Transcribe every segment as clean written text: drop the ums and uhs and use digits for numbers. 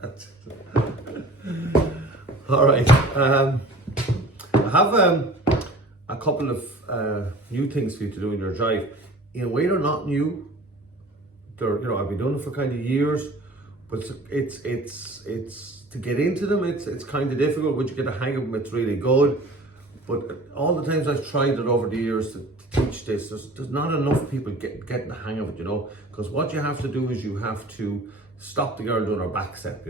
That's all right. I have a couple of new things for you to do in your jive. In a way, they're not new. They're, I've been doing it for kind of years, but it's to get into them. It's kind of difficult. Once you get the hang of them, it's really good. But all the times I've tried it over the years to teach this, there's not enough people getting the hang of it, because what you have to do is you have to stop the girl doing her back step,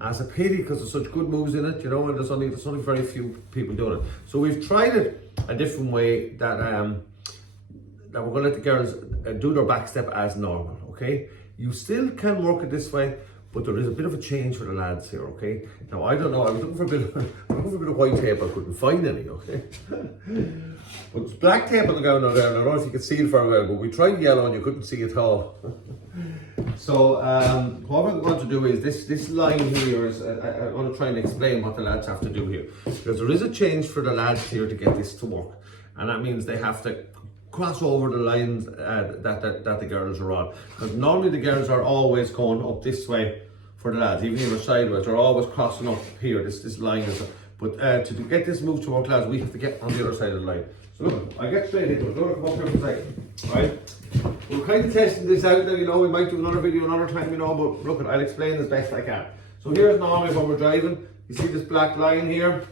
As a pity, because there's such good moves in it, and there's only very few people doing it. So we've tried it a different way that we're going to let the girls do their back step as normal, okay? You still can work it this way, but there is a bit of a change for the lads here, okay? Now, I don't know, I was looking for a bit of white tape, I couldn't find any, okay? But there's black tape on the ground there, and I don't know if you can see it very well, but we tried yellow and you couldn't see it at all. So, what we're going to do is, this line here is, I'm going to try and explain what the lads have to do here. Because there is a change for the lads here to get this to work. And that means they have to cross over the lines that the girls are on. Because normally the girls are always going up this way for the lads, even if they're sideways, they're always crossing up here, this line is, but to get this move to our lads, we have to get on the other side of the line. So look, I get straight into it, look, come up here for a second, right? We're kind of testing this out now, we might do another video another time, but look, I'll explain as best I can. So here's normally when we're driving, you see this black line here,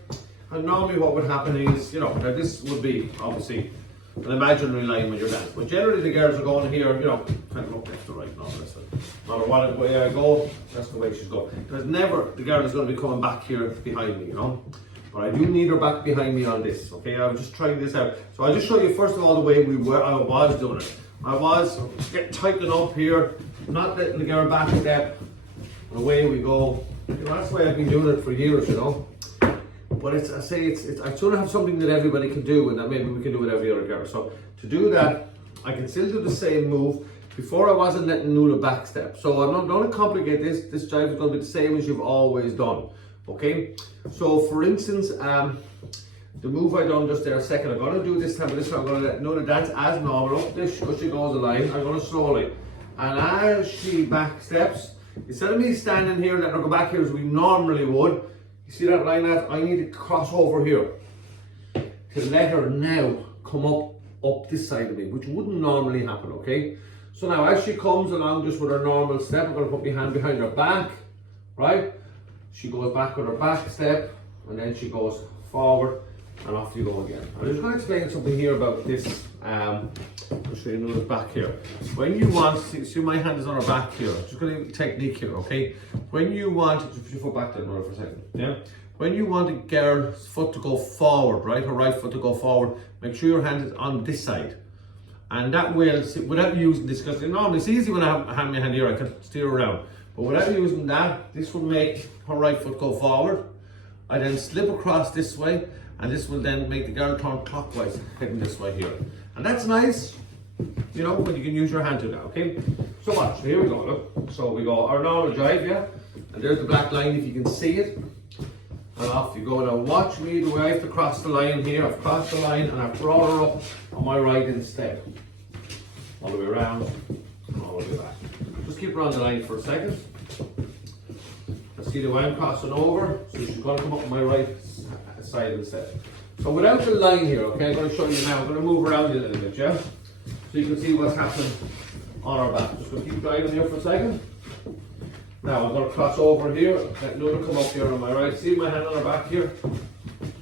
and normally what would happen is, now this would be, obviously, an imaginary line when you're dancing. But generally the girls are going here, kind of up left to right, no matter what way I go, that's the way she's going. There's never, the girl is going to be coming back here behind me, But I do need her back behind me on this, okay? I'm just trying this out. So I'll just show you first of all the way I was doing it. I was getting tightened up here, not letting the girl back step, and away we go. That's the way I've been doing it for years, But I sort of have something that everybody can do, and that maybe we can do with every other girl. So to do that, I can still do the same move. Before I wasn't letting Nula back step. So I'm not going to complicate this. This jive is going to be the same as you've always done. Okay? So for instance, the move I done just there a second, I'm going to do this time, but this time I'm going to let Nula dance as normal. Up this, she goes the line. I'm going to slowly. And as she back steps, instead of me standing here, letting her go back here as we normally would, you see that line, lads? I need to cross over here to let her now come up this side of me, which wouldn't normally happen, okay? So now as she comes along just with her normal step, I'm going to put my hand behind her back, right? She goes back with her back step, and then she goes forward, and off you go again. I'm just going to explain something here about this. I'll show you another back here. When you want, see my hand is on her back here. I'm just going to do a technique here, okay? When you want, just put your foot back there for a second, yeah? When you want a girl's foot to go forward, right? Her right foot to go forward, make sure your hand is on this side. And that will, without using this, because normally it's easy when I have my hand here, I can steer around. But without using that, this will make her right foot go forward. I then slip across this way, and this will then make the girl turn clockwise, heading this way here. And that's nice, when you can use your hand to that, okay? So watch, so here we go, look. So we go our normal jive, yeah? And there's the black line, if you can see it. And off you go. Now watch me, the way I have to cross the line here. I've crossed the line and I've brought her up on my right instead. All the way around and all the way back. Just keep her on the line for a second. See the way I'm crossing over, so she's going to come up on my right side instead. So without the line here, okay, I'm going to show you now. I'm going to move around you a little bit, yeah? So you can see what's happening on our back. Just going to keep driving here for a second. Now I'm going to cross over here, let Nula come up here on my right. See my hand on her back here?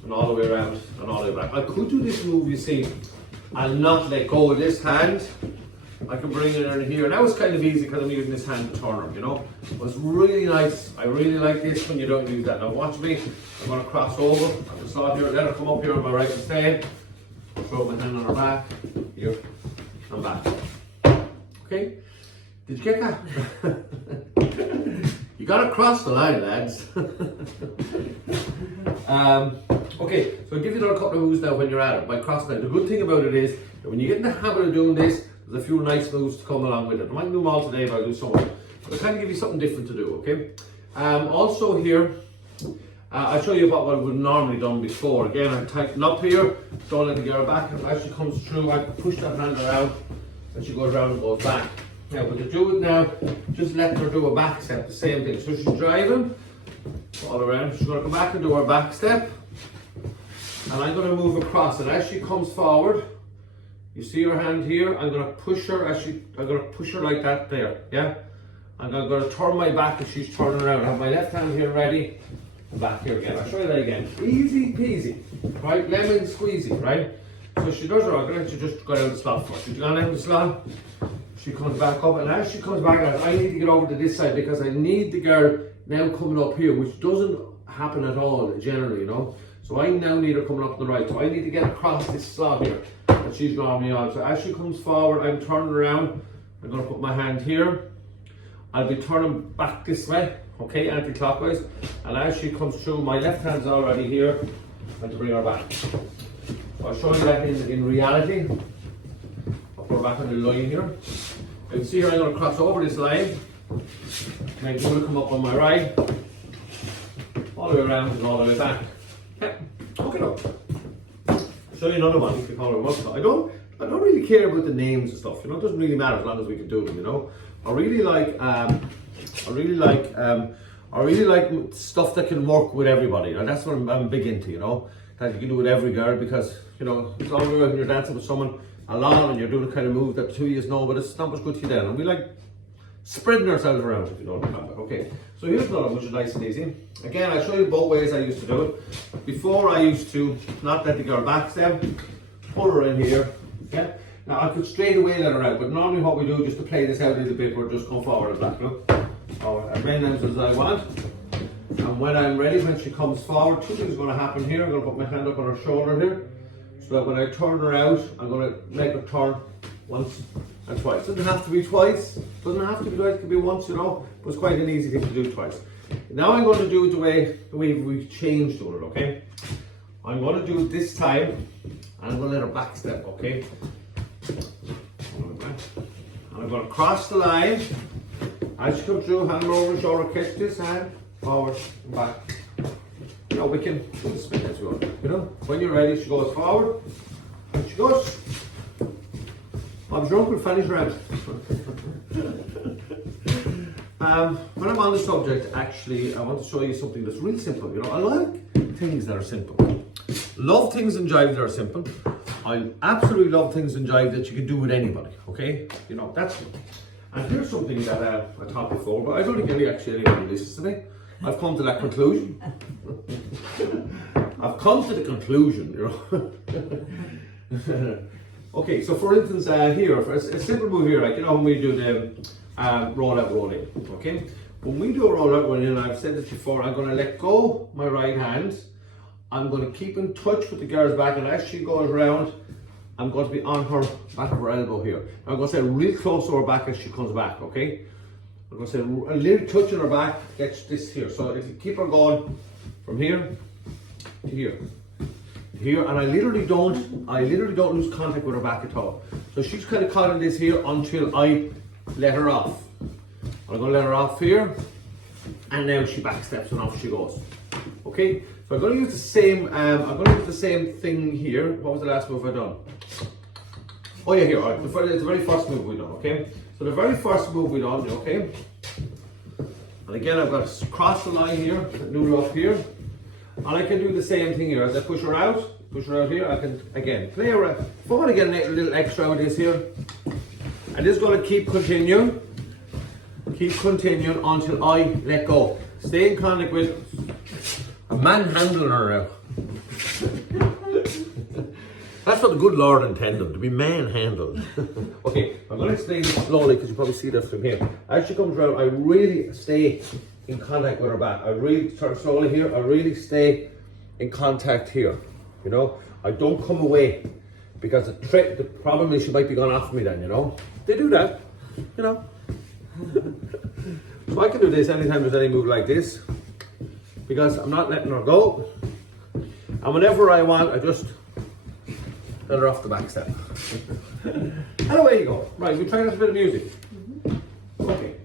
And all the way around and all the way back. I could do this move, you see, and not let go of this hand. I can bring it in here. Now it's kind of easy because I'm using this hand to turn her, It was really nice. I really like this when you don't use that. Now watch me. I'm going to cross over. I'm just start here. Let her come up here on my right instead. Throw my hand on her back. Here. And back. Okay? Did you get that? You got to cross the line, lads. Okay, so I'll give you another couple of moves now when you're at it by crossing it. The good thing about it is that when you get in the habit of doing this, there's a few nice moves to come along with it. I might do them all today, but I'll do some of them. But I'll kind of give you something different to do, okay? Also here, I'll show you what I would have normally done before. Again, I tighten up here, don't let the girl back, and as she comes through, I push that hand around, and she goes around and goes back. Now, when you do it now, just let her do a back step, the same thing. So she's driving all around. She's going to come back and do her back step. And I'm going to move across. And as she comes forward, you see her hand here, I'm going to push her I'm going to push her like that there, yeah? And I'm going to turn my back as she's turning around. I have my left hand here ready, and back here again. I'll show you that again. Easy peasy, right? Lemon squeezy, right? So she does her, I'm going to let you just go down the slot first. She's gone down the slot, she comes back up, and as she comes back out, I need to get over to this side because I need the girl now coming up here, which doesn't happen at all generally, you know? So I now need her coming up on the right. So I need to get across this slot here that she's drawing me on. So as she comes forward, I'm turning around. I'm going to put my hand here. I'll be turning back this way, okay, anti-clockwise. And as she comes through, my left hand's already here. And to bring her back. I'll show you that in reality. I'll put her back on the line here. You can see here I'm going to cross over this line. And I'm going to come up on my right. All the way around and all the way back. Yeah, okay, look. I'll show you another one. You can call it one. I don't really care about the names and stuff. You know, it doesn't really matter as long as we can do them. You know, I really like stuff that can work with everybody. And that's what I'm big into. You know, that you can do with every girl because you know it's all right when you're dancing with someone alone and you're doing a kind of move that two of you know, but it's not much good to you then. And we like spreading ourselves around, if you know what I'm talking about. Okay, so here's another one which is nice and easy. Again, I'll show you both ways I used to do it. Before I used to not let the girl back step, pull her in here. Okay. Now I could straight away let her out, but normally what we do just to play this out a little bit, we're just come forward and back. Look. Or as many times as I want. And when I'm ready, when she comes forward, two things are going to happen here. I'm going to put my hand up on her shoulder here, so that when I turn her out, I'm going to make her turn once and twice. Doesn't have to be twice. Doesn't have to be twice. It can be once, you know. But it's quite an easy thing to do twice. Now I'm going to do it the way we've changed doing it. Okay. I'm going to do it this time, and I'm going to let her back step. Okay. And I'm going to cross the line. As she comes through, hand over shoulder, catch this hand, forward and back. You know, we can do the spin as well. You know, when you're ready, she goes forward, and she goes. I'm drunk, we'll finish around. When I'm on the subject, actually, I want to show you something that's really simple. You know, I like things that are simple. Love things in Jive that are simple. I absolutely love things in Jive that you can do with anybody. Okay, you know that's. And here's something that I taught before, but I don't think anybody listens to me. I've come to that conclusion. I've come to the conclusion, you know. Okay, so for instance, here, for a simple move here, like, you know, when we do the roll out, roll in, okay? When we do a roll out, roll in, I've said this before, I'm going to let go my right hand. I'm going to keep in touch with the girl's back, and as she goes around, I'm going to be on her back of her elbow here. I'm going to say real close to her back as she comes back, okay? I'm going to say a little touch on her back, gets this here. So if you keep her going from here to here, here, and I literally don't lose contact with her back at all. So she's kind of caught in this here until I let her off. I'm going to let her off here, and now she back steps and off she goes. Okay, so I'm going to use the same. I'm going to use the same thing here. What was the last move I done? Oh yeah, here. All right, it's the very first move we done. Okay, so the very first move we done. Okay, and again I've got to cross the line here, noodle up here, and I can do the same thing here. As I push her out here, I can again play around. If I want to get a little extra out of this here, and this is going to keep continuing until I let go. Stay in contact with. I'm manhandling her now. That's what the good Lord intended, to be manhandled. Okay, I'm going to explain this slowly because you probably see this from here. As she comes around, I really stay in contact with her back. I really start slowly here. I really stay in contact here. You know, I don't come away because the problem is she might be gone off me then, you know. They do that, you know. So I can do this anytime there's any move like this, because I'm not letting her go. And whenever I want, I just let her off the back step. And away you go. Right, we try that a bit of music. Okay,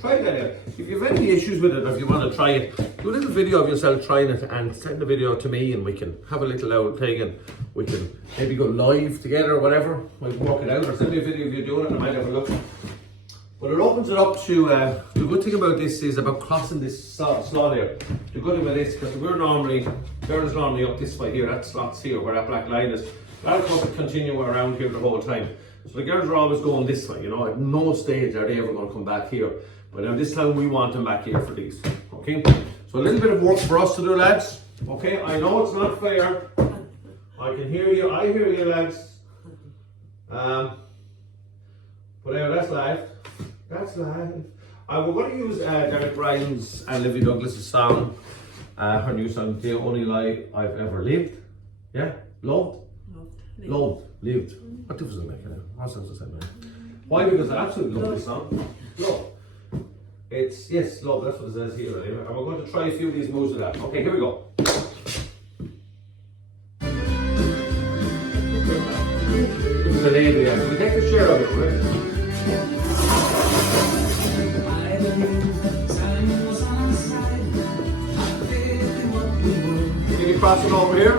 try that out. If you have any issues with it, or if you want to try it, do a little video of yourself trying it and send the video to me, and we can have a little out thing, and we can maybe go live together or whatever. We can work it out, or send me a video of you doing it and I might have a look. But it opens it up to, the good thing about this is about crossing this slot here. The good thing about this, because Darren's normally up this way here, that slot's here where that black line is. That'll continue around here the whole time. So the girls are always going this way, you know, at no stage are they ever going to come back here. But now this time we want them back here for these, okay? So a little bit of work for us to do, lads. Okay, I know it's not fair. I can hear you, I hear you, lads. But anyway, that's live. That's live. We're going to use Derek Ryan's and Livy Douglas's song, her new song, The Only Life I've Ever Lived. Yeah? Loved? Loved. Lived. What difference does it make? What sense does that make? Why? Because I absolutely love this song. Love. It's, yes, love, that's what it says here anyway. And we're going to try a few of these moves with that. Okay, here we go. This is the lady, yeah. Can we take the chair out here, right? Can you cross it over here?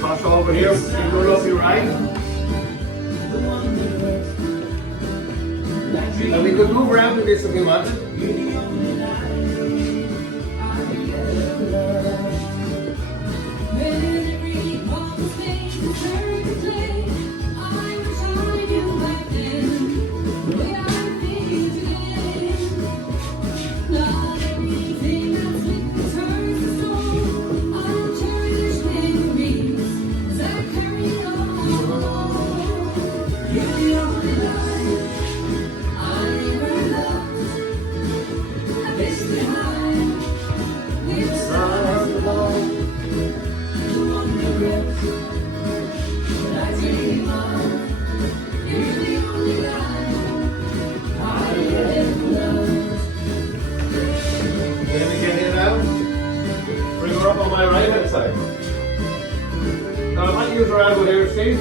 Cross over here, finger up your right. And we could move around with this if we wanted. See? And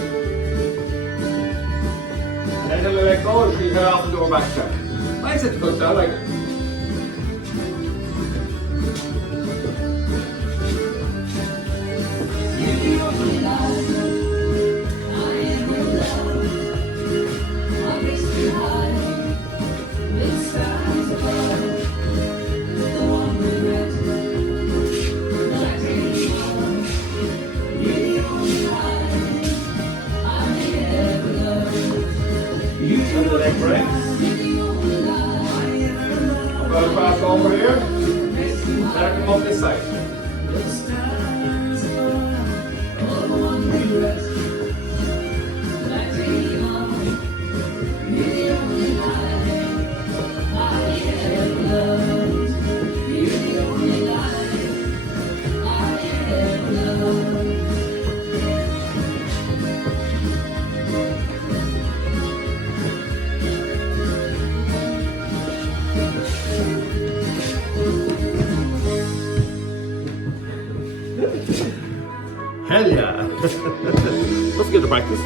then we let go and you head off and do a back step. I said to good, I like it. I'm going to cross over here, and I come up this side. Hell yeah! Let's get to practice.